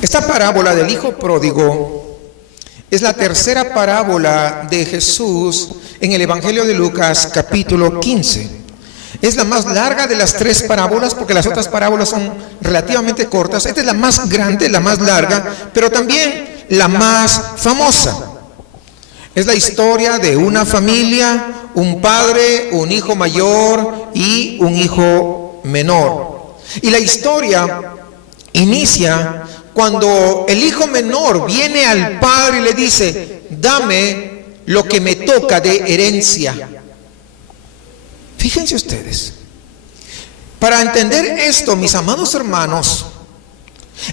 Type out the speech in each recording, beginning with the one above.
Esta parábola del hijo pródigo es la tercera parábola de Jesús en el Evangelio de Lucas, capítulo 15. Es la más larga de las tres parábolas, porque las otras parábolas son relativamente cortas. Esta es la más grande, la más larga, pero también la más famosa. Es la historia de una familia, un padre, un hijo mayor y un hijo menor. Y la historia inicia cuando el hijo menor viene al padre y le dice: dame lo que me toca de herencia. Fíjense ustedes, para entender esto, mis amados hermanos,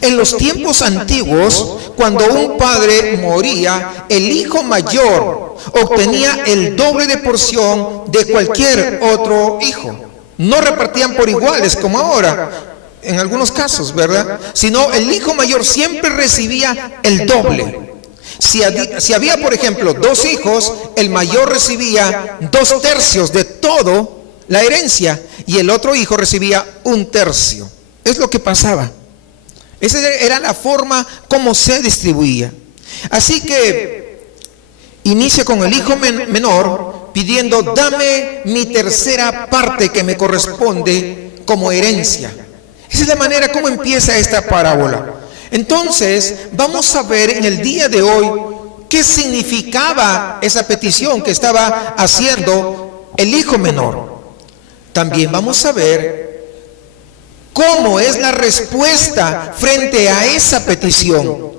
en los tiempos antiguos, cuando un padre moría, el hijo mayor obtenía el doble de porción de cualquier otro hijo. No repartían por iguales como ahora, en algunos casos, ¿verdad? Sino el hijo mayor siempre recibía el doble. Si había, por ejemplo, dos hijos, el mayor recibía 2/3 de todo la herencia y el otro hijo recibía 1/3. Es lo que pasaba. Esa era la forma como se distribuía. Así que inicia con el hijo menor pidiendo: dame mi tercera parte que me corresponde como herencia. Esa es la manera como empieza esta parábola. Entonces, vamos a ver en el día de hoy qué significaba esa petición que estaba haciendo el hijo menor. También vamos a ver cómo es la respuesta frente a esa petición.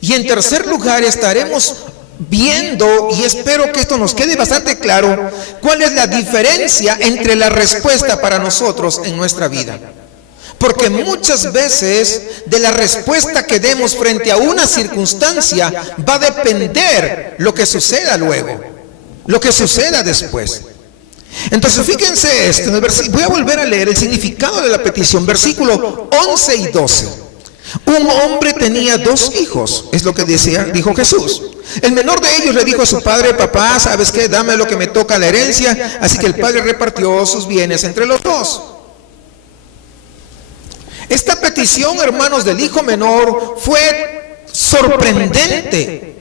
Y en tercer lugar estaremos viendo, y espero que esto nos quede bastante claro, cuál es la diferencia entre la respuesta para nosotros en nuestra vida. Porque muchas veces de la respuesta que demos frente a una circunstancia va a depender lo que suceda luego, lo que suceda después. Entonces fíjense esto, voy a volver a leer el significado de la petición, versículo 11 y 12. Un hombre tenía 2 hijos, es lo que dijo Jesús. El menor de ellos le dijo a su padre: papá, ¿sabes qué? Dame lo que me toca la herencia. Así que el padre repartió sus bienes entre los 2. Esta petición, hermanos, del hijo menor fue sorprendente.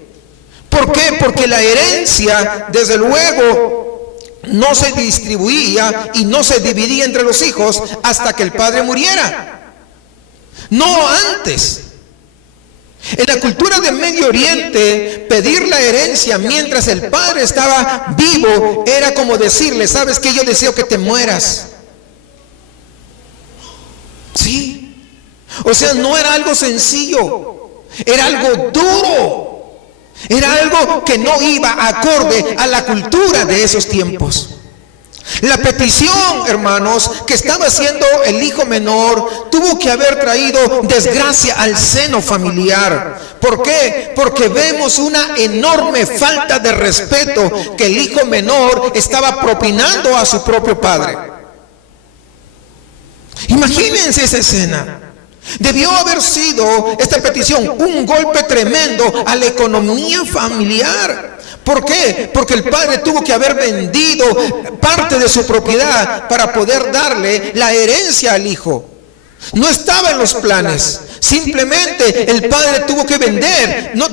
¿Por qué? Porque la herencia, desde luego, no se distribuía y no se dividía entre los hijos hasta que el padre muriera. No antes. En la cultura del Medio Oriente, pedir la herencia mientras el padre estaba vivo era como decirle: ¿sabes qué? Yo deseo que te mueras. Sí. O sea, no era algo sencillo, era algo duro, era algo que no iba acorde a la cultura de esos tiempos. La petición, hermanos, que estaba haciendo el hijo menor tuvo que haber traído desgracia al seno familiar. ¿Por qué? Porque vemos una enorme falta de respeto que el hijo menor estaba propinando a su propio padre. Imagínense esa escena. Debió haber sido esta petición un golpe tremendo a la economía familiar. ¿Por qué? Porque el padre tuvo que haber vendido parte de su propiedad para poder darle la herencia al hijo. No estaba en los planes. Simplemente el padre tuvo que vender. No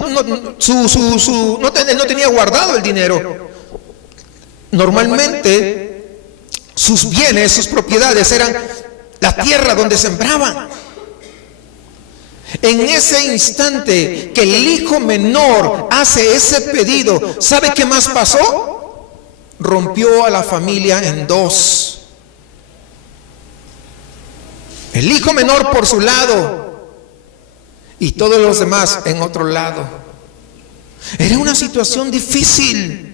tenía guardado el dinero. Normalmente sus bienes, sus propiedades eran la tierra donde sembraban. En ese instante que el hijo menor hace ese pedido, ¿sabe qué más pasó? Rompió a la familia en 2. El hijo menor por su lado y todos los demás en otro lado. Era una situación difícil.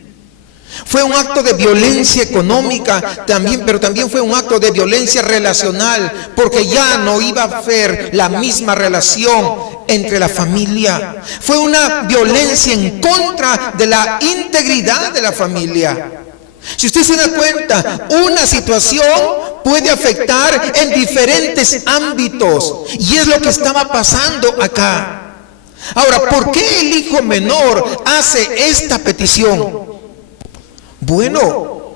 Fue un acto de violencia económica también, pero también fue un acto de violencia relacional, porque ya no iba a haber la misma relación entre la familia. Fue una violencia en contra de la integridad de la familia. Si usted se da cuenta, una situación puede afectar en diferentes ámbitos, y es lo que estaba pasando acá. Ahora, ¿por qué el hijo menor hace esta petición? Bueno,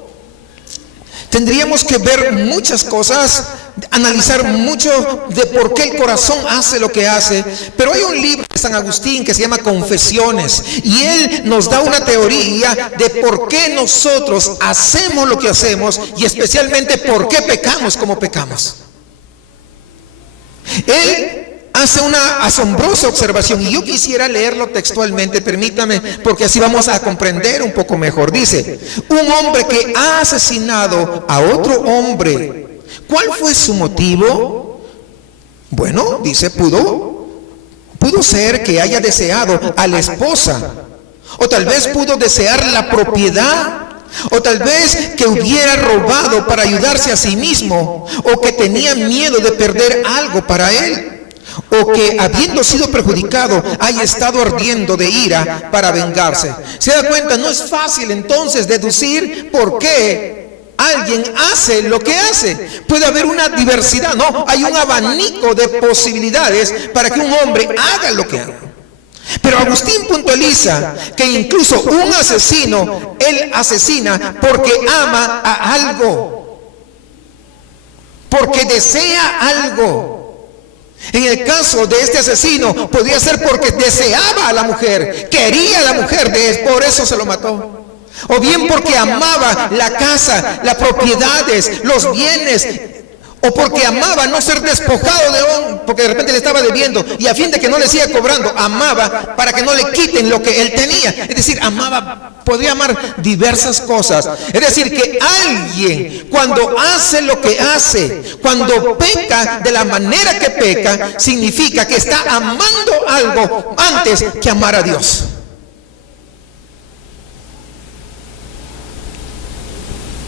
tendríamos que ver muchas cosas analizar mucho de por qué el corazón hace lo que hace, pero hay un libro de San Agustín que se llama Confesiones, y él nos da una teoría de por qué nosotros hacemos lo que hacemos y especialmente por qué pecamos como pecamos. Él hace una asombrosa observación y yo quisiera leerlo textualmente, permítame, porque así vamos a comprender un poco mejor. Dice: un hombre que ha asesinado a otro hombre, ¿cuál fue su motivo? Bueno, dice, pudo ser que haya deseado a la esposa, o tal vez pudo desear la propiedad, o tal vez que hubiera robado para ayudarse a sí mismo, o que tenía miedo de perder algo para él, o que habiendo sido perjudicado haya estado ardiendo de ira para vengarse. ¿Se da cuenta? No es fácil entonces deducir por qué alguien hace lo que hace. Puede haber una diversidad, no, hay un abanico de posibilidades para que un hombre haga lo que haga. Pero Agustín puntualiza que incluso un asesino, él asesina porque ama a algo, porque desea algo. En el caso de este asesino, podría ser porque deseaba a la mujer, quería a la mujer, por eso se lo mató. O bien porque amaba la casa, las propiedades, los bienes, o porque amaba no ser despojado de hombre, porque de repente le estaba debiendo, y a fin de que no le siga cobrando, amaba para que no le quiten lo que él tenía. Es decir, amaba, podría amar diversas cosas. Es decir, que alguien cuando hace lo que hace, cuando peca de la manera que peca, significa que está amando algo antes que amar a Dios.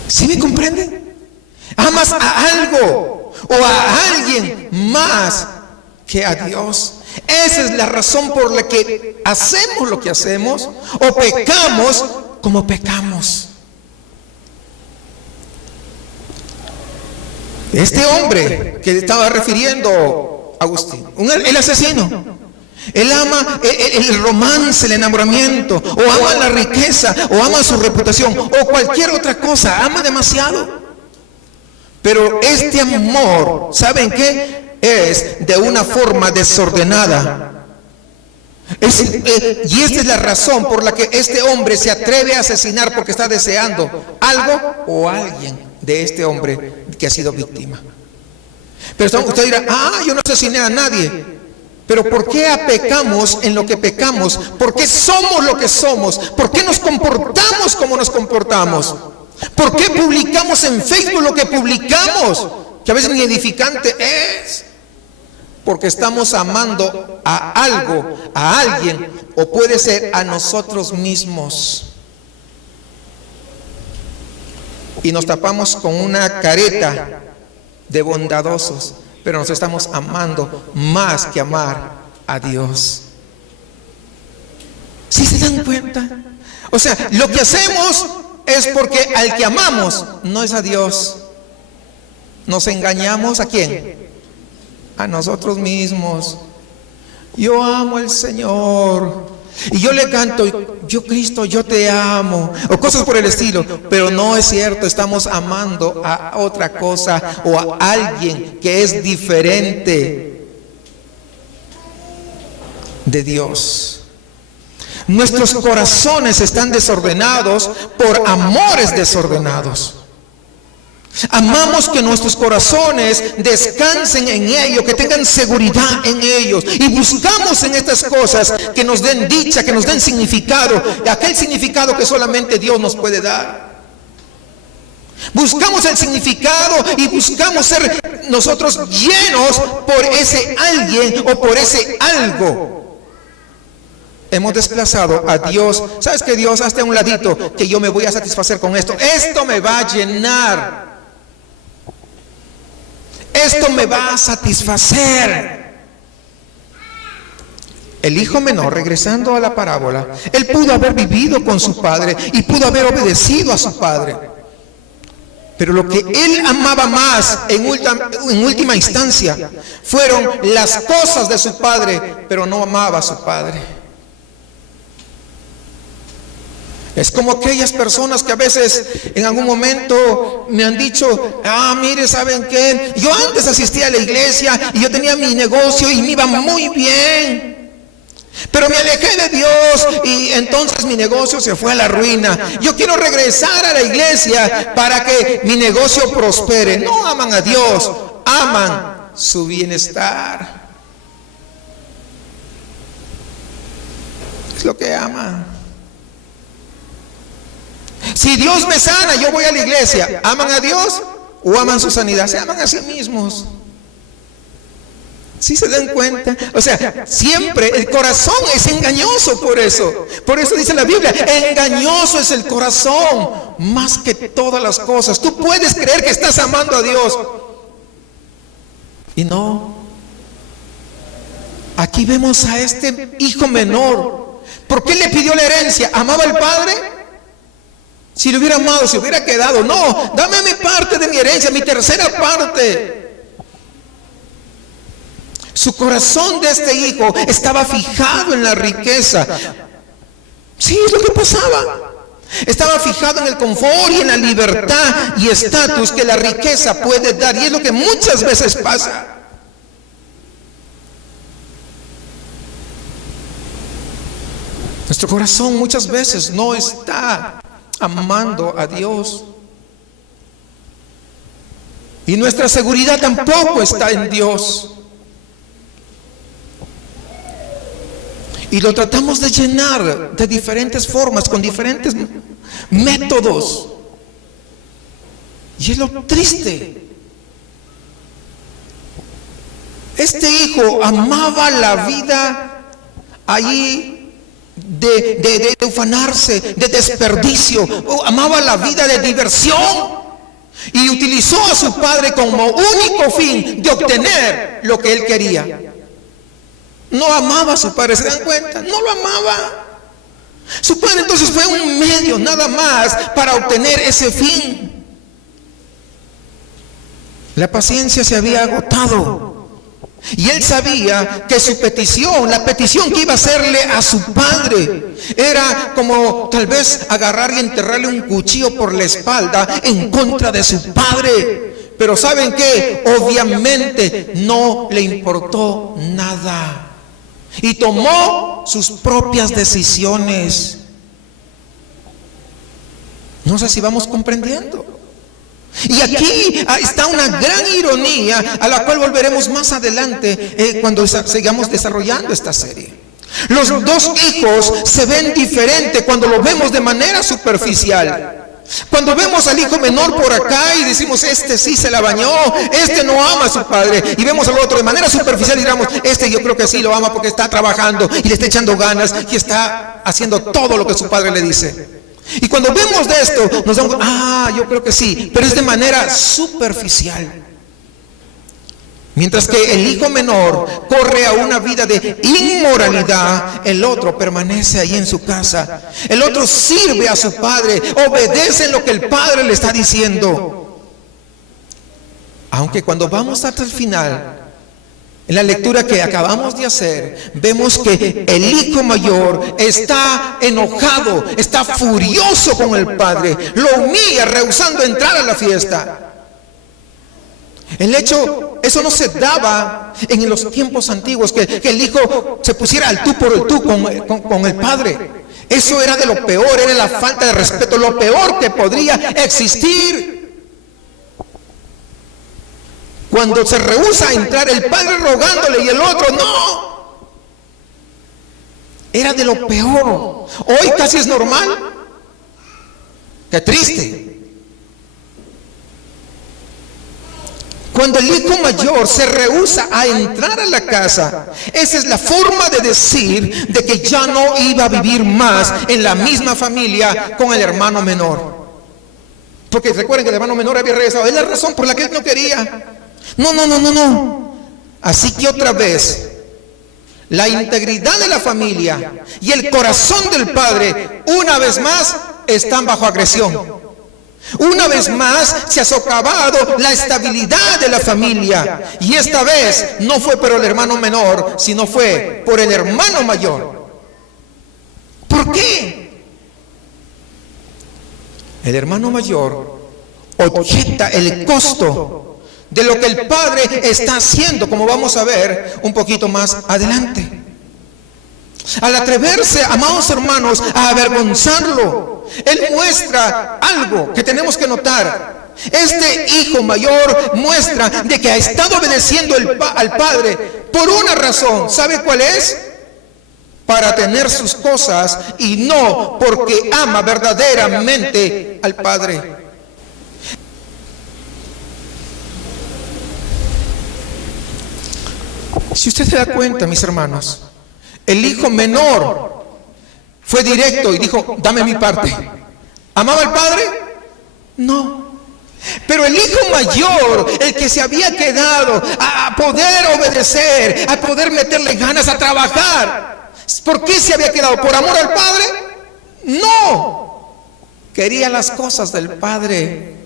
¿Sí me comprenden? Amas a algo o a alguien más que a Dios. Esa es la razón por la que hacemos lo que hacemos o pecamos como pecamos. Este hombre que estaba refiriendo Agustín, el asesino, él ama el romance, el enamoramiento, o ama la riqueza, o ama su reputación, o cualquier otra cosa, ama demasiado. Pero este amor, ¿saben qué? Es de una forma desordenada. Y esta es la razón por la que este hombre se atreve a asesinar, porque está deseando algo o alguien de este hombre que ha sido víctima. Pero usted dirá: yo no asesiné a nadie. Pero ¿por qué pecamos en lo que pecamos? ¿Por qué somos lo que somos? ¿Por qué nos comportamos como nos comportamos? ¿Por qué publicamos en Facebook lo que publicamos? Que a veces ni edificante es. Porque estamos amando a algo, a alguien, o puede ser a nosotros mismos. Y nos tapamos con una careta de bondadosos, pero nos estamos amando más que amar a Dios. ¿Sí se dan cuenta? O sea, lo que hacemos es porque al que amamos no es a Dios. ¿Nos engañamos a quién? A nosotros mismos. Yo amo al Señor y yo le canto: yo Cristo, yo te amo, o cosas por el estilo. Pero no es cierto, estamos amando a otra cosa o a alguien que es diferente de Dios. Nuestros corazones están desordenados por amores desordenados. Amamos que nuestros corazones descansen en ellos, que tengan seguridad en ellos, y buscamos en estas cosas que nos den dicha, que nos den significado, aquel significado que solamente Dios nos puede dar. Buscamos el significado y buscamos ser nosotros llenos por ese alguien o por ese algo. Hemos desplazado a Dios. ¿Sabes qué, Dios? Hazte a un ladito, que yo me voy a satisfacer con esto. Esto me va a llenar. Esto me va a satisfacer. El hijo menor, regresando a la parábola, él pudo haber vivido con su padre y pudo haber obedecido a su padre. Pero lo que él amaba más en última instancia fueron las cosas de su padre, pero no amaba a su padre. Es como aquellas personas que a veces en algún momento me han dicho, mire, ¿saben qué? Yo antes asistía a la iglesia y yo tenía mi negocio y me iba muy bien, pero me alejé de Dios y entonces mi negocio se fue a la ruina. Yo quiero regresar a la iglesia para que mi negocio prospere. No aman a Dios, aman su bienestar. Es lo que aman. Si Dios me sana, yo voy a la iglesia. ¿Aman a Dios o aman su sanidad? Se aman a sí mismos. ¿Sí se dan cuenta? O sea, siempre el corazón es engañoso por eso. Por eso dice la Biblia, engañoso es el corazón más que todas las cosas. Tú puedes creer que estás amando a Dios y no. Aquí vemos a este hijo menor. ¿Por qué le pidió la herencia? ¿Amaba al padre? Si lo hubiera amado, se hubiera quedado. No, dame mi parte de mi herencia, mi tercera parte. Su corazón de este hijo estaba fijado en la riqueza. Sí, es lo que pasaba. Estaba fijado en el confort y en la libertad y estatus que la riqueza puede dar. Y es lo que muchas veces pasa. Nuestro corazón muchas veces no está amando a Dios. Y nuestra seguridad tampoco está en Dios. Y lo tratamos de llenar de diferentes formas, con diferentes métodos. Y es lo triste. Este hijo amaba la vida allí de ufanarse, de desperdicio. Amaba la vida de diversión y utilizó a su padre como único fin de obtener lo que él quería. No amaba a su padre, ¿se dan cuenta? No lo amaba. Su padre entonces fue un medio nada más para obtener ese fin. La paciencia se había agotado. Y él sabía que su petición, la petición que iba a hacerle a su padre, era como tal vez agarrar y enterrarle un cuchillo por la espalda en contra de su padre. Pero ¿saben qué? Obviamente no le importó nada. Y tomó sus propias decisiones. No sé si vamos comprendiendo. Y aquí está una gran ironía a la cual volveremos más adelante cuando sigamos desarrollando esta serie. Los dos hijos se ven diferentes cuando lo vemos de manera superficial. Cuando vemos al hijo menor por acá y decimos, este sí se la bañó, este no ama a su padre, y vemos al otro de manera superficial y diramos, este yo creo que sí lo ama porque está trabajando y le está echando ganas y está haciendo todo lo que su padre le dice. Y cuando vemos de esto, nos damos, yo creo que sí, pero es de manera superficial. Mientras que el hijo menor corre a una vida de inmoralidad, el otro permanece ahí en su casa. El otro sirve a su padre, obedece lo que el padre le está diciendo. Aunque cuando vamos hasta el final, en la lectura que acabamos de hacer, vemos que el hijo mayor está enojado, está furioso con el padre, lo humilla, rehusando entrar a la fiesta. El hecho, eso no se daba en los tiempos antiguos, que el hijo se pusiera al tú por el tú con el padre. Eso era de lo peor, era la falta de respeto, lo peor que podría existir. Cuando se rehúsa a entrar el padre rogándole y el otro no. Era de lo peor. Hoy casi es normal. Qué triste. Cuando el hijo mayor se rehúsa a entrar a la casa, esa es la forma de decir de que ya no iba a vivir más en la misma familia con el hermano menor. Porque recuerden que el hermano menor había regresado. Es la razón por la que él no quería. No. Así que otra vez, la integridad de la familia y el corazón del padre, una vez más, están bajo agresión. Una vez más se ha socavado la estabilidad de la familia. Y esta vez no fue por el hermano menor, sino fue por el hermano mayor. ¿Por qué? El hermano mayor objeta el costo de lo que el padre está haciendo, como vamos a ver un poquito más adelante. Al atreverse, amados hermanos, a avergonzarlo, él muestra algo que tenemos que notar. Este hijo mayor muestra de que ha estado obedeciendo al padre por una razón. ¿Sabe cuál es? Para tener sus cosas, y no porque ama verdaderamente al padre. Si usted se da cuenta, mis hermanos, el hijo menor fue directo y dijo: dame mi parte. ¿Amaba al padre? No. Pero el hijo mayor, el que se había quedado a poder obedecer, a poder meterle ganas a trabajar, ¿por qué se había quedado? ¿Por amor al padre? No. Quería las cosas del padre.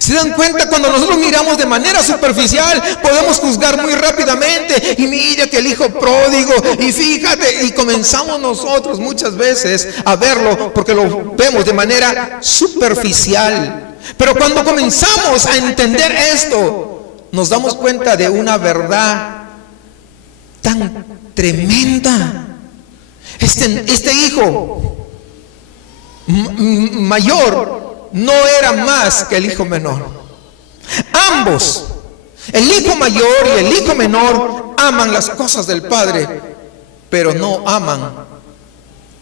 ¿Se dan cuenta? Cuando nosotros miramos de manera superficial, podemos juzgar muy rápidamente. Y mira que el hijo pródigo, y fíjate, y comenzamos nosotros muchas veces a verlo porque lo vemos de manera superficial. Pero cuando comenzamos a entender esto, nos damos cuenta de una verdad tan tremenda. Este hijo mayor no era más que el hijo menor. Ambos, el hijo mayor y el hijo menor, aman las cosas del padre, pero no aman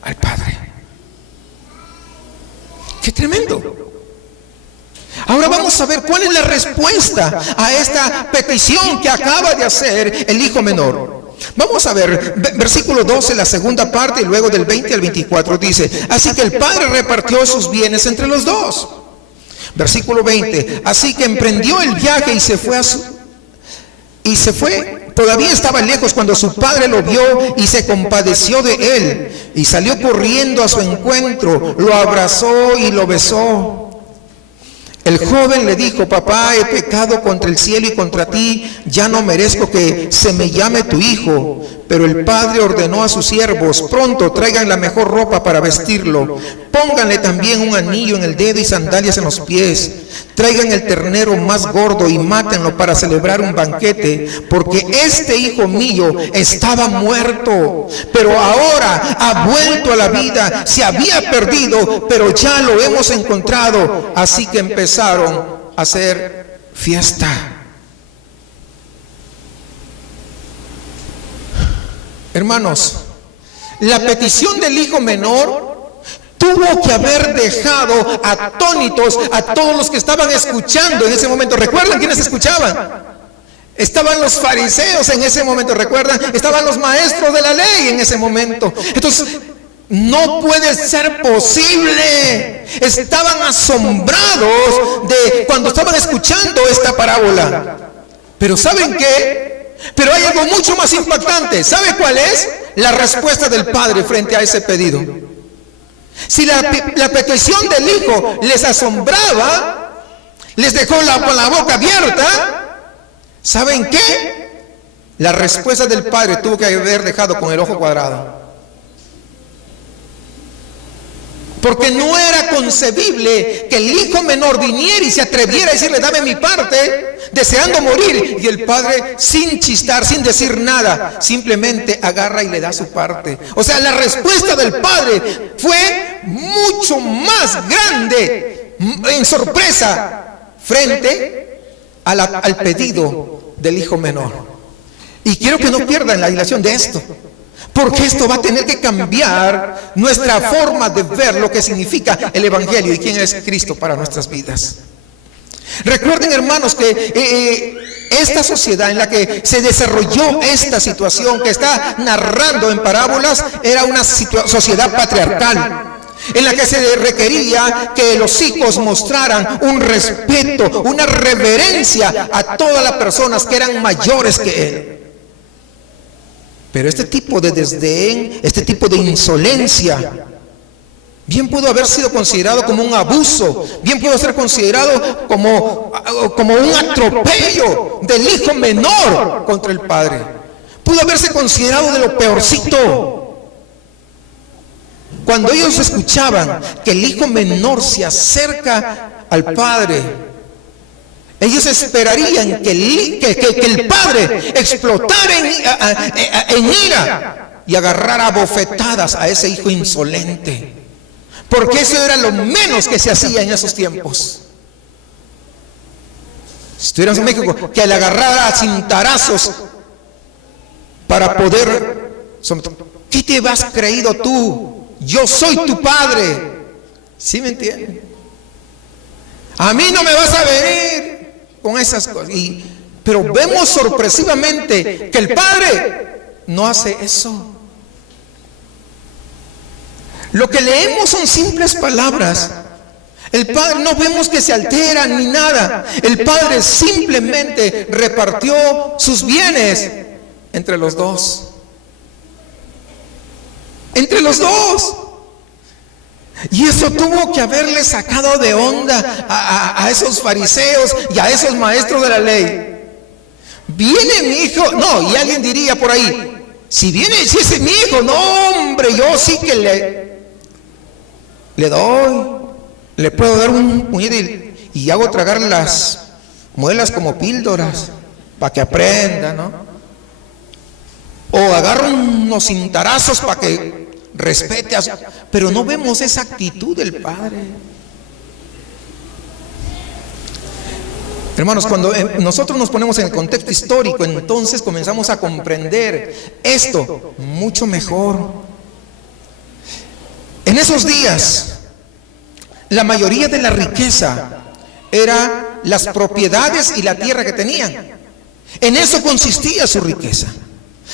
al padre. ¡Qué tremendo! Ahora vamos a ver cuál es la respuesta a esta petición que acaba de hacer el hijo menor. Vamos a ver, versículo 12, la segunda parte, y luego del 20 al 24 dice: así que el padre repartió sus bienes entre los dos. Versículo 20: así que emprendió el viaje y se fue. Todavía estaba lejos cuando su padre lo vio y se compadeció de él, y salió corriendo a su encuentro, lo abrazó y lo besó. El joven le dijo: papá, he pecado contra el cielo y contra ti, ya no merezco que se me llame tu hijo. Pero el padre ordenó a sus siervos: pronto traigan la mejor ropa para vestirlo, pónganle también un anillo en el dedo y sandalias en los pies, traigan el ternero más gordo y mátenlo para celebrar un banquete, porque este hijo mío estaba muerto, pero ahora ha vuelto a la vida, se había perdido, pero ya lo hemos encontrado. Así que empezaron a hacer fiesta. Hermanos, la petición del hijo menor tuvo que haber dejado atónitos a todos los que estaban escuchando en ese momento. ¿Recuerdan quiénes escuchaban? Estaban los fariseos en ese momento, ¿recuerdan? Estaban los maestros de la ley en ese momento. Entonces, no puede ser posible. Estaban asombrados de cuando estaban escuchando esta parábola. Pero ¿saben qué? Pero hay algo mucho más impactante. ¿Sabe cuál es? La respuesta del padre frente a ese pedido. Si la petición del hijo les asombraba, les dejó con la boca abierta, ¿saben qué? La respuesta del padre tuvo que haber dejado con el ojo cuadrado. Porque no era concebible que el hijo menor viniera y se atreviera a decirle: dame mi parte, deseando morir, y el padre, sin chistar, sin decir nada, simplemente agarra y le da su parte. O sea, la respuesta del padre fue mucho más grande, en sorpresa, frente al pedido del hijo menor. Y quiero que no pierdan la dilación de esto, porque esto va a tener que cambiar nuestra forma de ver lo que significa el Evangelio y quién es Cristo para nuestras vidas. Recuerden, hermanos, que esta sociedad en la que se desarrolló esta situación que está narrando en parábolas era una sociedad patriarcal, en la que se requería que los hijos mostraran un respeto, una reverencia a todas las personas que eran mayores que él. Pero este tipo de desdén, este tipo de insolencia, bien pudo haber sido considerado como un abuso, bien pudo ser considerado como un atropello del hijo menor contra el padre. Pudo haberse considerado de lo peorcito. Cuando ellos escuchaban que el hijo menor se acerca al padre, ellos esperarían que el padre explotara en ira y agarrara a bofetadas a ese hijo insolente, porque eso era lo menos que se hacía en esos tiempos. Si estuviéramos en México, que le agarrara a cintarazos para poder someter. ¿Qué te has creído tú? Yo soy tu padre. ¿Sí me entienden? A mí no me vas a venir con esas cosas. Pero vemos sorpresivamente que el padre no hace eso. Lo que leemos son simples palabras. El padre no vemos que se altera ni nada. El padre simplemente repartió sus bienes entre los dos. Entre los dos. Y eso tuvo que haberle sacado de onda a esos fariseos y a esos maestros de la ley. Viene mi hijo. No, y alguien diría por ahí, si ese es mi hijo, no hombre, yo sí que le doy. Le puedo dar un puñado y hago tragar las muelas como píldoras para que aprenda, ¿no? O agarro unos cintarazos para que respete a su... Pero no vemos esa actitud del padre. Hermanos, cuando nosotros nos ponemos en el contexto histórico, entonces comenzamos a comprender esto mucho mejor. En esos días, la mayoría de la riqueza era las propiedades y la tierra que tenían. En eso consistía su riqueza.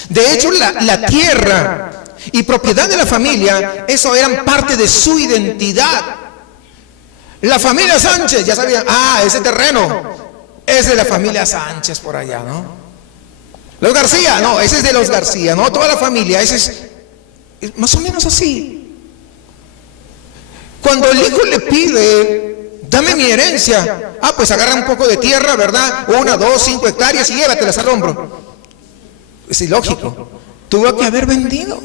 De hecho, la tierra y propiedad de la familia, eso eran parte de su identidad. La familia Sánchez, ya sabían, ese terreno es de la familia Sánchez por allá, ¿no? Los García, no, ese es de los García, no, toda la familia, ese es más o menos así. Cuando el hijo le pide, dame mi herencia, pues agarra un poco de tierra, ¿verdad? 1, 2, 5 hectáreas y llévatelas al hombro. Es ilógico. Tuvo que haber vendido.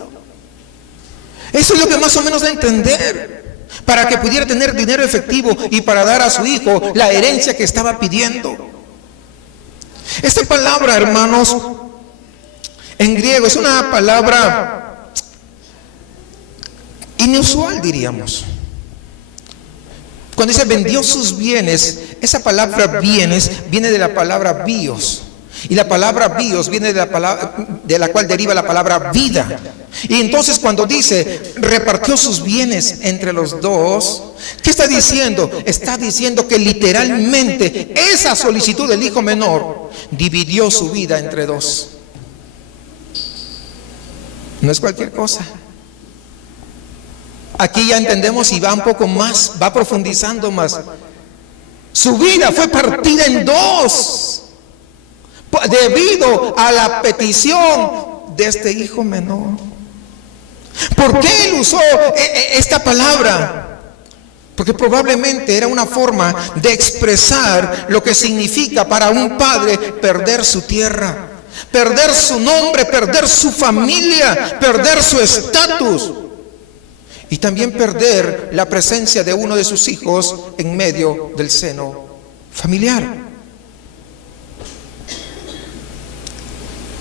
Eso es lo que más o menos da a entender, para que pudiera tener dinero efectivo y para dar a su hijo la herencia que estaba pidiendo. Esta palabra, hermanos, en griego es una palabra inusual, diríamos. Cuando dice vendió sus bienes, esa palabra bienes viene de la palabra bios. Y la palabra bios viene de la cual deriva la palabra vida. Y entonces cuando dice repartió sus bienes entre los dos, ¿qué está diciendo? Está diciendo que literalmente esa solicitud del hijo menor dividió su vida entre dos. No es cualquier cosa. Aquí ya entendemos y va un poco más, va profundizando más. Su vida fue partida en dos debido a la petición de este hijo menor. ¿Por qué él usó esta palabra? Porque probablemente era una forma de expresar lo que significa para un padre perder su tierra, perder su nombre, perder su familia, perder su estatus. Y también perder la presencia de uno de sus hijos en medio del seno familiar.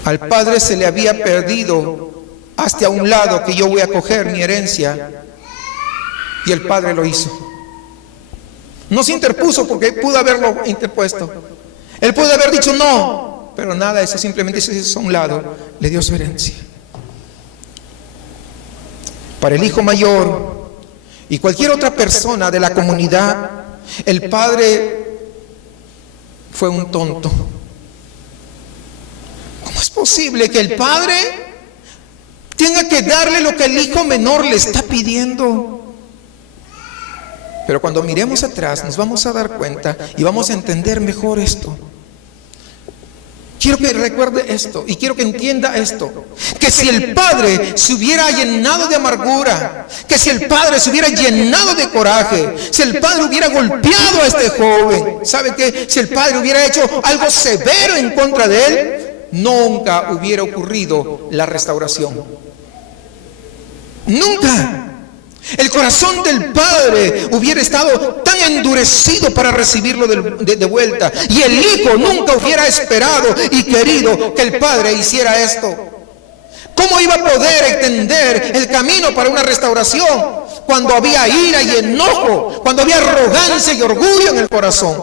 Al padre se le había perdido hasta un lado que yo voy a coger mi herencia, y el padre lo hizo. No se interpuso porque pudo haberlo interpuesto. Él pudo haber dicho no, pero nada, eso simplemente se hizo a un lado, le dio su herencia. Para el hijo mayor y cualquier otra persona de la comunidad, el padre fue un tonto. ¿Cómo es posible que el padre tenga que darle lo que el hijo menor le está pidiendo? Pero cuando miremos atrás nos vamos a dar cuenta y vamos a entender mejor esto. Quiero que recuerde esto y quiero que entienda esto, que si el padre se hubiera llenado de amargura, que si el padre se hubiera llenado de coraje, si el padre hubiera golpeado a este joven, ¿sabe qué? Si el padre hubiera hecho algo severo en contra de él, nunca hubiera ocurrido la restauración. Nunca. El corazón del padre hubiera estado tan endurecido para recibirlo de vuelta, y el hijo nunca hubiera esperado y querido que el padre hiciera esto. ¿Cómo iba a poder entender el camino para una restauración cuando había ira y enojo, cuando había arrogancia y orgullo en el corazón?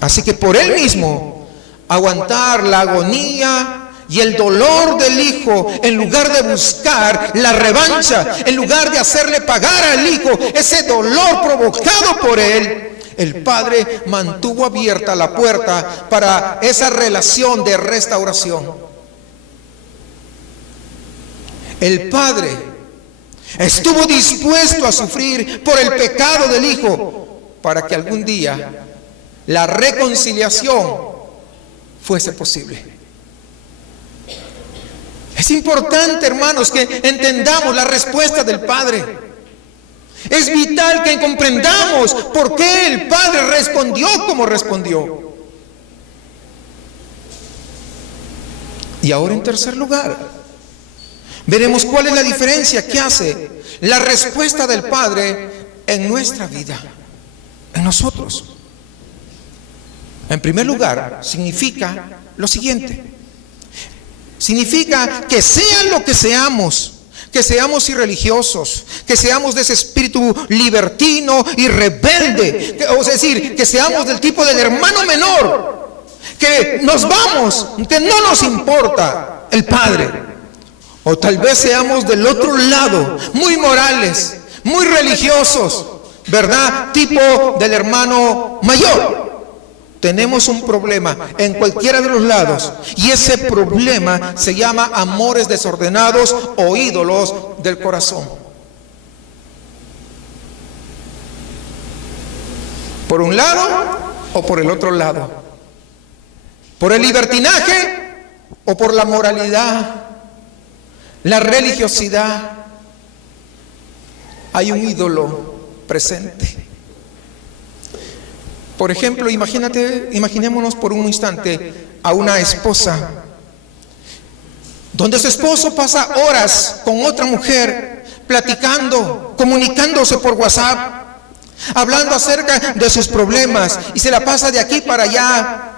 Así que por él mismo aguantar la agonía y el dolor del hijo, en lugar de buscar la revancha, en lugar de hacerle pagar al hijo ese dolor provocado por él, el padre mantuvo abierta la puerta para esa relación de restauración. El padre estuvo dispuesto a sufrir por el pecado del hijo para que algún día la reconciliación fuese posible. Es importante, hermanos, que entendamos la respuesta del Padre. Es vital que comprendamos por qué el Padre respondió como respondió. Y ahora, en tercer lugar, veremos cuál es la diferencia que hace la respuesta del Padre en nuestra vida, en nosotros. En primer lugar, significa lo siguiente. Significa que sean lo que seamos irreligiosos, que seamos de ese espíritu libertino y rebelde, es decir, que seamos del tipo del hermano menor, que nos vamos, que no nos importa el Padre, o tal vez seamos del otro lado, muy morales, muy religiosos, ¿verdad? Tipo del hermano mayor. Tenemos un problema en cualquiera de los lados, y ese problema se llama amores desordenados o ídolos del corazón. Por un lado o por el otro lado. Por el libertinaje o por la moralidad, la religiosidad. Hay un ídolo presente. Por ejemplo, imaginémonos por un instante a una esposa, donde su esposo pasa horas con otra mujer, platicando, comunicándose por WhatsApp, hablando acerca de sus problemas, y se la pasa de aquí para allá,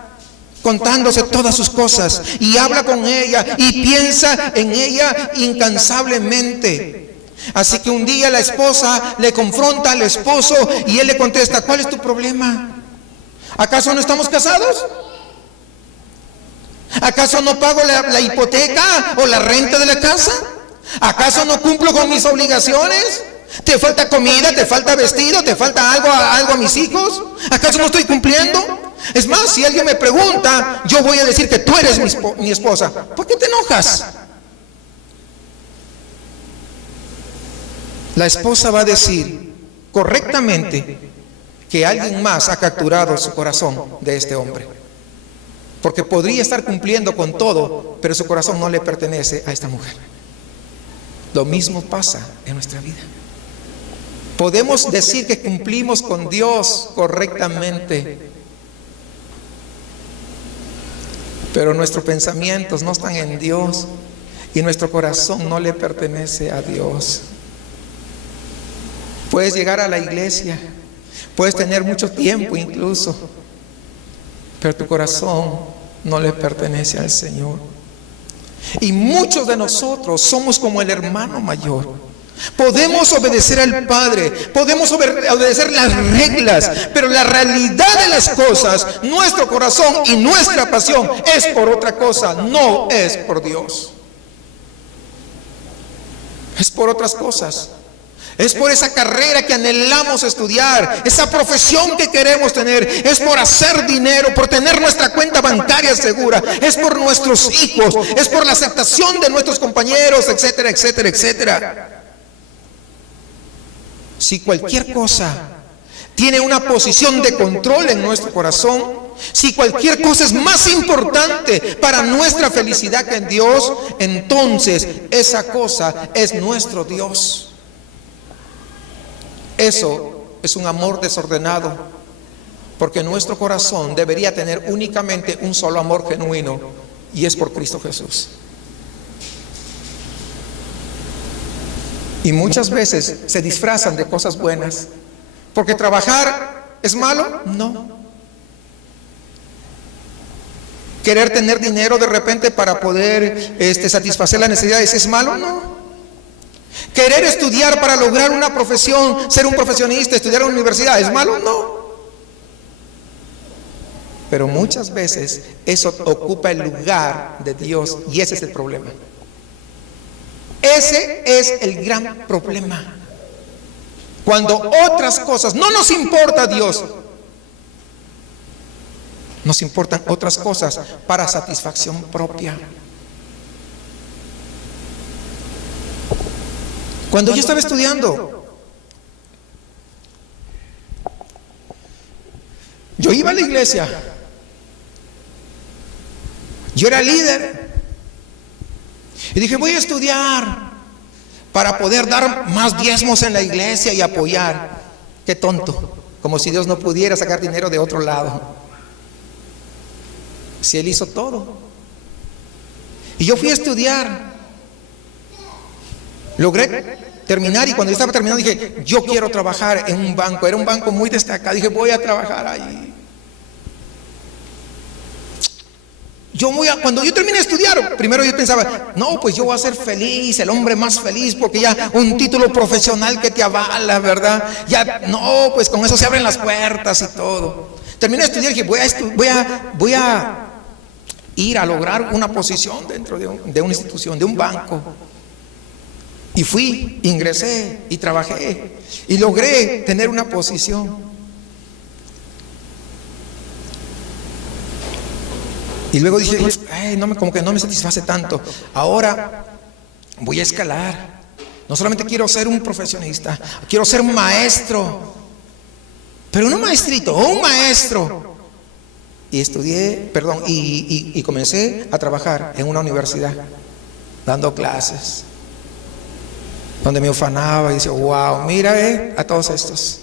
contándose todas sus cosas, y habla con ella, y piensa en ella incansablemente. Así que un día la esposa le confronta al esposo, y él le contesta: ¿cuál es tu problema? ¿Acaso no estamos casados? ¿Acaso no pago la hipoteca o la renta de la casa? ¿Acaso no cumplo con mis obligaciones? ¿Te falta comida? ¿Te falta vestido? ¿Te falta algo a mis hijos? ¿Acaso no estoy cumpliendo? Es más, si alguien me pregunta, yo voy a decir que tú eres mi esposa. ¿Por qué te enojas? La esposa va a decir correctamente que alguien más ha capturado su corazón de este hombre, porque podría estar cumpliendo con todo, pero su corazón no le pertenece a esta mujer. Lo mismo pasa en nuestra vida. Podemos decir que cumplimos con Dios correctamente, pero nuestros pensamientos no están en Dios y nuestro corazón no le pertenece a Dios. Puedes llegar a la iglesia, puedes tener mucho tiempo incluso, pero tu corazón no le pertenece al Señor. Y muchos de nosotros somos como el hermano mayor. Podemos obedecer al Padre, podemos obedecer las reglas, pero la realidad de las cosas, nuestro corazón y nuestra pasión es por otra cosa, no es por Dios. Es por otras cosas. Es por esa carrera que anhelamos estudiar, esa profesión que queremos tener, es por hacer dinero, por tener nuestra cuenta bancaria segura, es por nuestros hijos, es por la aceptación de nuestros compañeros, etcétera, etcétera, etcétera. Si cualquier cosa tiene una posición de control en nuestro corazón, si cualquier cosa es más importante para nuestra felicidad que en Dios, entonces esa cosa es nuestro Dios. Eso es un amor desordenado, porque nuestro corazón debería tener únicamente un solo amor genuino, y es por Cristo Jesús. Y muchas veces se disfrazan de cosas buenas. Porque trabajar es malo, no. Querer tener dinero de repente para poder satisfacer las necesidades es malo, no. Querer estudiar para lograr una profesión, ser un profesionista, estudiar en la universidad, ¿es malo? No. Pero muchas veces eso ocupa el lugar de Dios y ese es el problema. Ese es el gran problema. Cuando otras cosas, no nos importa Dios, nos importan otras cosas para satisfacción propia. Cuando yo estaba estudiando, yo iba a la iglesia, yo era líder y dije, voy a estudiar para poder dar más diezmos en la iglesia y apoyar. Qué tonto, como si Dios no pudiera sacar dinero de otro lado, si Él hizo todo. Y yo fui a estudiar, logré terminar, y cuando yo estaba terminando dije, yo quiero trabajar en un banco. Era un banco muy destacado, dije, voy a trabajar allí. Cuando yo terminé de estudiar, primero yo pensaba, no, pues yo voy a ser feliz, el hombre más feliz, porque ya un título profesional que te avala, ¿verdad? Ya, no, pues con eso se abren las puertas y todo. Terminé de estudiar y dije, voy a ir a lograr una posición dentro de una institución, de un banco. Y fui, ingresé y trabajé y logré tener una posición. Y luego dije, como que no me satisface tanto. Ahora voy a escalar. No solamente quiero ser un profesionista, quiero ser un maestro. Pero no un maestrito, un maestro. Y estudié, y comencé a trabajar en una universidad, dando clases, donde me ufanaba y decía, wow, mira a todos estos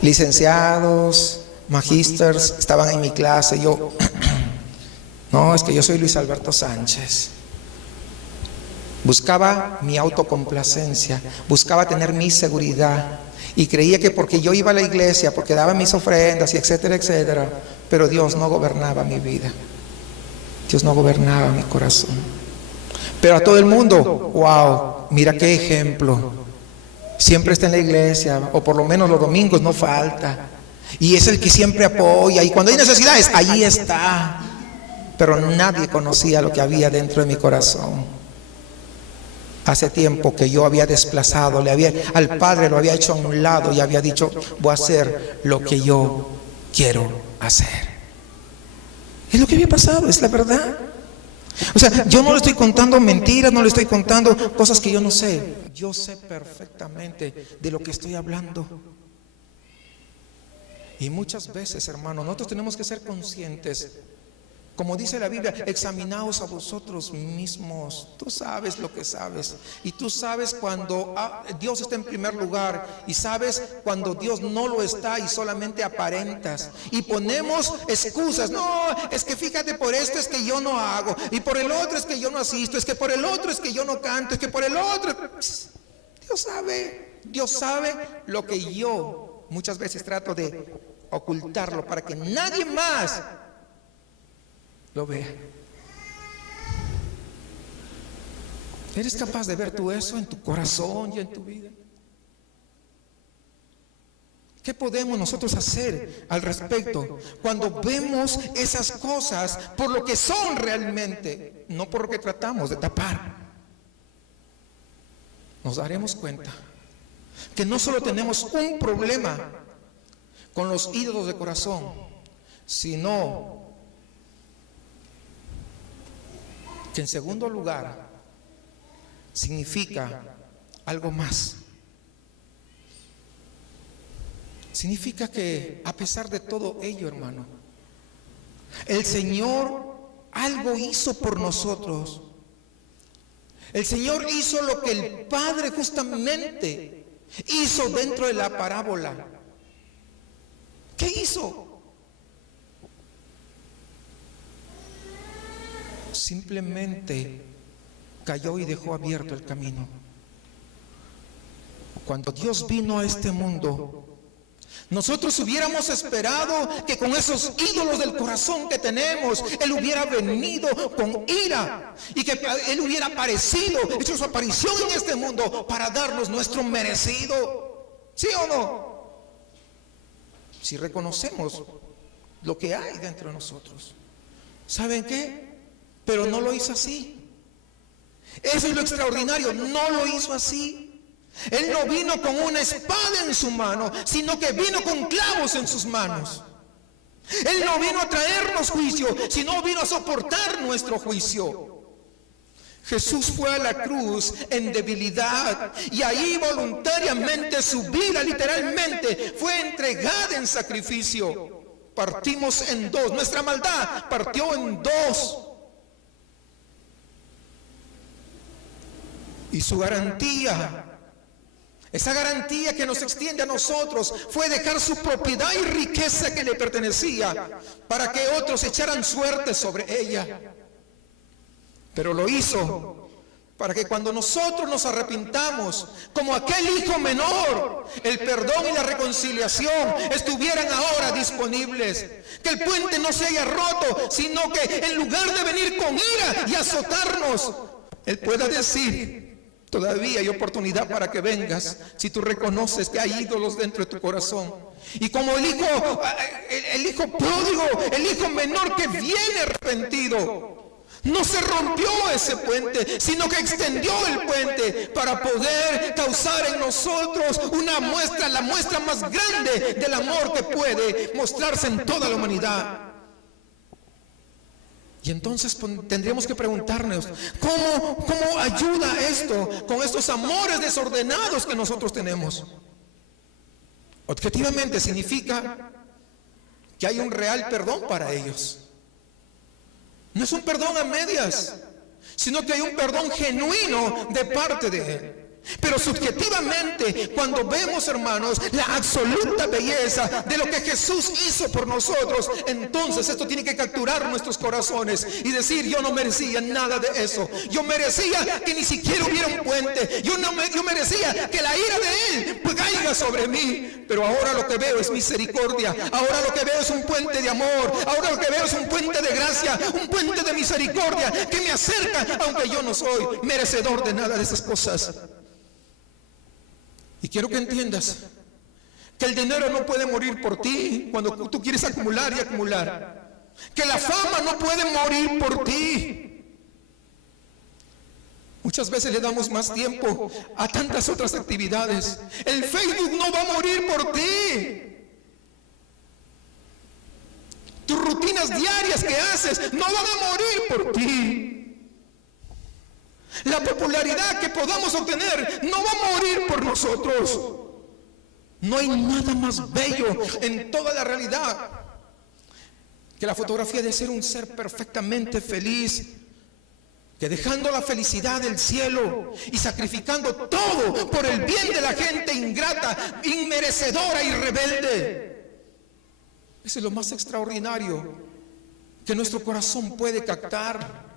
licenciados, magísters, estaban en mi clase. Yo, no, es que yo soy Luis Alberto Sánchez. Buscaba mi autocomplacencia, buscaba tener mi seguridad, y creía que porque yo iba a la iglesia, porque daba mis ofrendas y etcétera, etcétera, pero Dios no gobernaba mi vida, Dios no gobernaba mi corazón. Pero a todo el mundo, wow, mira qué ejemplo, siempre está en la iglesia, o por lo menos los domingos no falta, y es el que siempre apoya, y cuando hay necesidades, allí está. Pero nadie conocía lo que había dentro de mi corazón. Hace tiempo que yo había desplazado, al Padre lo había hecho a un lado y había dicho, voy a hacer lo que yo quiero hacer. Es lo que había pasado, es la verdad. O sea, yo no le estoy contando mentiras, no le estoy contando cosas que yo no sé. Yo sé perfectamente de lo que estoy hablando. Y muchas veces, hermano, nosotros tenemos que ser conscientes. Como dice la Biblia, examinaos a vosotros mismos. Tú sabes lo que sabes. Y tú sabes cuando Dios está en primer lugar. Y sabes cuando Dios no lo está y solamente aparentas. Y ponemos excusas. No, es que fíjate, por esto es que yo no hago. Y por el otro es que yo no asisto. Es que por el otro es que yo no canto. Es que por el otro... Dios sabe lo que yo muchas veces trato de ocultarlo para que nadie más lo vea. ¿Eres capaz de ver tú eso en tu corazón y en tu vida? ¿Qué podemos nosotros hacer al respecto cuando vemos esas cosas por lo que son realmente, no por lo que tratamos de tapar? Nos daremos cuenta que no solo tenemos un problema con los ídolos de corazón, sino que en segundo lugar significa algo más. Significa que a pesar de todo ello, hermano, el Señor algo hizo por nosotros. El Señor hizo lo que el Padre justamente hizo dentro de la parábola. ¿Qué hizo? Simplemente cayó y dejó abierto el camino. cuando Dios vino a este mundo, nosotros hubiéramos esperado que con esos ídolos del corazón que tenemos, Él hubiera venido con ira y que Él hubiera aparecido, hecho su aparición en este mundo para darnos nuestro merecido. ¿Sí o no? Si reconocemos lo que hay dentro de nosotros. ¿Saben qué? Pero no lo hizo así. Eso es lo extraordinario, no lo hizo así. Él no vino con una espada en su mano, sino que vino con clavos en sus manos. Él no vino a traernos juicio, sino vino a soportar nuestro juicio. Jesús fue a la cruz en debilidad y ahí voluntariamente su vida literalmente fue entregada en sacrificio. Partimos en dos, nuestra maldad partió en dos. Y su garantía, esa garantía que nos extiende a nosotros, fue dejar su propiedad y riqueza que le pertenecía para que otros echaran suerte sobre ella. Pero lo hizo para que cuando nosotros nos arrepintamos, como aquel hijo menor, el perdón y la reconciliación estuvieran ahora disponibles. Que el puente no se haya roto, sino que en lugar de venir con ira y azotarnos, Él pueda decir: todavía hay oportunidad para que vengas, si tú reconoces que hay ídolos dentro de tu corazón. Y como el hijo pródigo, el hijo menor que viene arrepentido, no se rompió ese puente, sino que extendió el puente para poder causar en nosotros una muestra, la muestra más grande del amor que puede mostrarse en toda la humanidad. Y entonces tendríamos que preguntarnos, ¿cómo ayuda esto con estos amores desordenados que nosotros tenemos? Objetivamente significa que hay un real perdón para ellos. No es un perdón a medias, sino que hay un perdón genuino de parte de Él. Pero subjetivamente, cuando vemos, hermanos, la absoluta belleza de lo que Jesús hizo por nosotros, entonces esto tiene que capturar nuestros corazones y decir: yo no merecía nada de eso. Yo merecía que ni siquiera hubiera un puente. Yo merecía que la ira de Él caiga sobre mí. Pero ahora lo que veo es misericordia. Ahora lo que veo es un puente de amor. Ahora lo que veo es un puente de gracia, un puente de misericordia que me acerca, aunque yo no soy merecedor de nada de esas cosas. Y quiero que entiendas que el dinero no puede morir por ti cuando tú quieres acumular y acumular. Que la fama no puede morir por ti. Muchas veces le damos más tiempo a tantas otras actividades. El Facebook no va a morir por ti. Tus rutinas diarias que haces no van a morir por ti. La popularidad que podamos obtener no va a morir por nosotros. No hay nada más bello en toda la realidad que la fotografía de ser un ser perfectamente feliz, que dejando la felicidad del cielo y sacrificando todo por el bien de la gente ingrata, inmerecedora y rebelde. Eso es lo más extraordinario que nuestro corazón puede captar.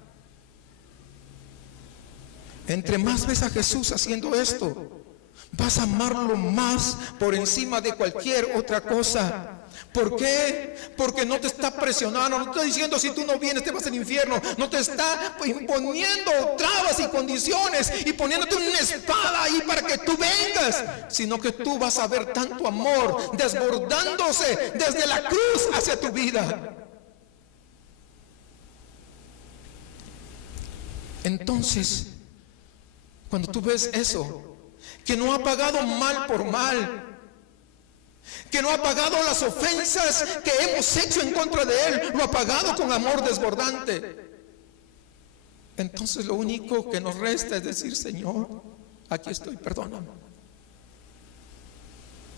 Entre más ves a Jesús haciendo esto, vas a amarlo más por encima de cualquier otra cosa. ¿Por qué? Porque no te está presionando, no te está diciendo: si tú no vienes te vas al infierno. No te está imponiendo trabas y condiciones y poniéndote una espada ahí para que tú vengas, sino que tú vas a ver tanto amor desbordándose desde la cruz hacia tu vida. Entonces, cuando tú ves eso, que no ha pagado mal por mal, que no ha pagado las ofensas que hemos hecho en contra de Él, lo ha pagado con amor desbordante, entonces lo único que nos resta es decir: Señor, aquí estoy, perdóname.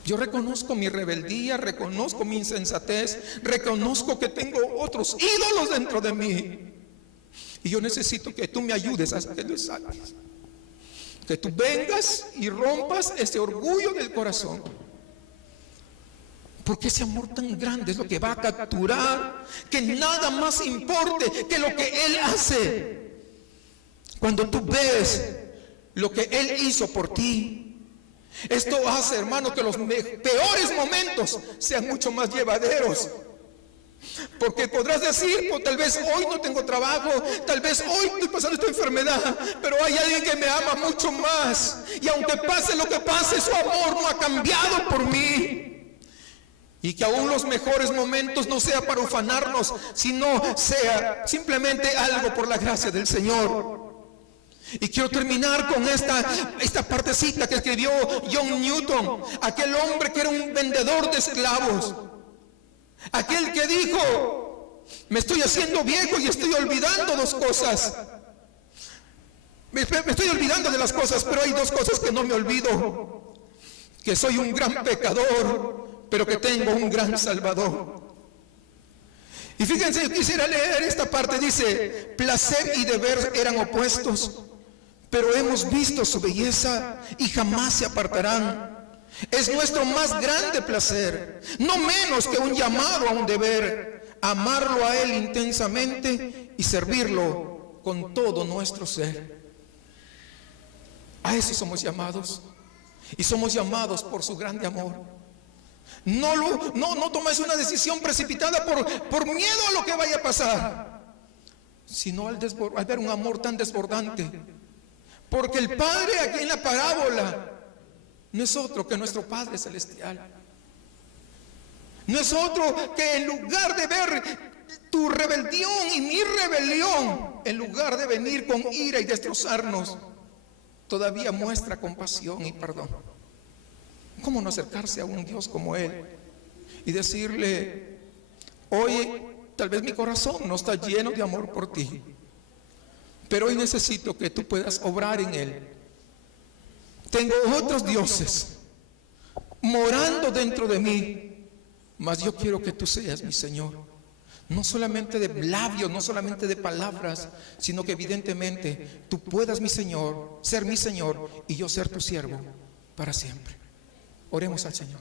Yo reconozco mi rebeldía, reconozco mi insensatez, reconozco que tengo otros ídolos dentro de mí, y yo necesito que tú me ayudes a que los saques. Que tú vengas y rompas ese orgullo del corazón. Porque ese amor tan grande es lo que va a capturar que nada más importe que lo que Él hace. Cuando tú ves lo que Él hizo por ti, Esto hace, hermano, que los peores momentos sean mucho más llevaderos. Porque podrás decir, pues, tal vez hoy no tengo trabajo, tal vez hoy estoy pasando esta enfermedad, pero hay alguien que me ama mucho más. Y aunque pase lo que pase, su amor no ha cambiado por mí. Y que aún los mejores momentos no sea para ufanarnos, sino sea simplemente algo por la gracia del Señor. Y quiero terminar con esta partecita que escribió John Newton, aquel hombre que era un vendedor de esclavos. Aquel que dijo: me estoy haciendo viejo y estoy olvidando dos cosas. Me estoy olvidando de las cosas, pero hay dos cosas que no me olvido: que soy un gran pecador, pero que tengo un gran Salvador. Y fíjense, yo quisiera leer esta parte. Dice: placer y deber eran opuestos, pero hemos visto su belleza y jamás se apartarán. Es nuestro más grande placer, no menos que un llamado a un deber, amarlo a Él intensamente y servirlo con todo nuestro ser. A eso somos llamados, y somos llamados por su grande amor. No tomes una decisión precipitada por miedo a lo que vaya a pasar, sino al ver un amor tan desbordante. Porque el Padre aquí en la parábola no es otro que nuestro Padre Celestial. No es otro que, en lugar de ver tu rebelión y mi rebelión, en lugar de venir con ira y destrozarnos, todavía muestra compasión y perdón. ¿Cómo no acercarse a un Dios como Él y decirle: hoy tal vez mi corazón no está lleno de amor por ti, pero hoy necesito que tú puedas obrar en Él? Tengo otros dioses morando dentro de mí, mas yo quiero que tú seas mi Señor. No solamente de labios, no solamente de palabras, sino que evidentemente tú puedas, mi Señor, ser mi Señor y yo ser tu siervo para siempre. Oremos al Señor.